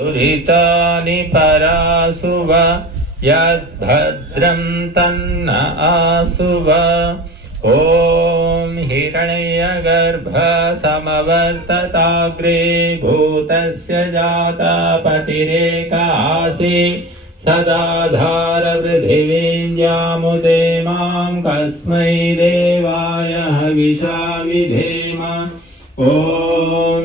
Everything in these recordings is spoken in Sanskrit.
दुरितानि परासुव यद्भद्रं तन्न आसुव। ॐ हिरण्यगर्भ समवर्तताग्रे भूतस्य जाता पतिरेकासि सदाधार पृथिवीं यामुदे मां कस्मै देवाय हविषा विधेम। ॐ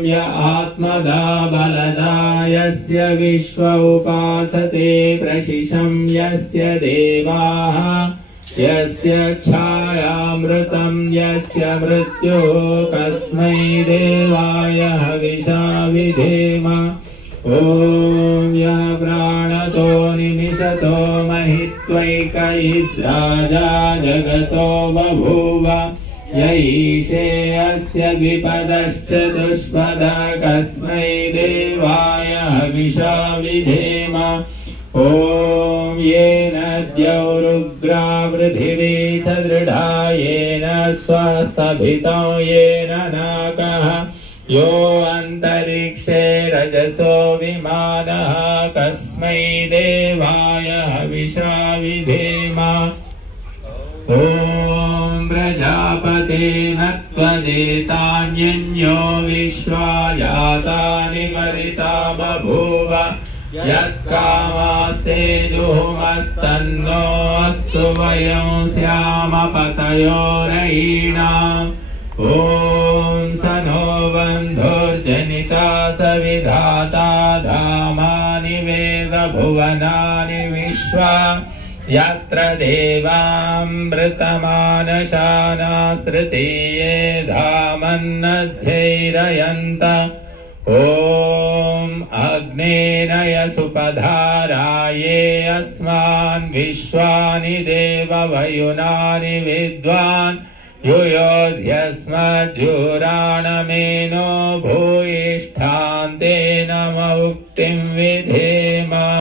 य आत्मदा बलदा यस्य विश्व उपासते प्रशिशं यस्य देवाः यस्य छायामृतं यस्य मृत्युः कस्मै देवाय हविषा विधेम। ॐ यः प्राणतो निमिषतो महित्वैकयिद्राजा जगतो बभूव य ईशे अस्य द्विपदश्चतुष्पदः कस्मै देवाय हविषा विधेम। ॐ येन द्यौरुग्रा पृथिवी च दृढा येन स्वस्तभितो येन नाकः यो अन्तरिक्षे रजसो विमानः कस्मै देवाय हविषा विधेम। ॐ प्रजापतेन त्वदेतान्यन्यो विश्वा जातानि परिता बभूव यत्कामास्ते दुःमस्तन्नो अस्तु वयं स्याम पतयोरयीणाम्। ॐ स नो बन्धुर्जनिता सविधाता धामानि वेद भुवनानि विश्वा यत्र देवामृतमानशानास्तृतीये धामन्नध्यैरयन्त। ॐ अग्नेनय सुपधाराये अस्मान् विश्वानि देववयुनानि विद्वान् युयोध्यस्मज्जुराणमेनो भूयिष्ठान्ते नम उक्तिं विधेम।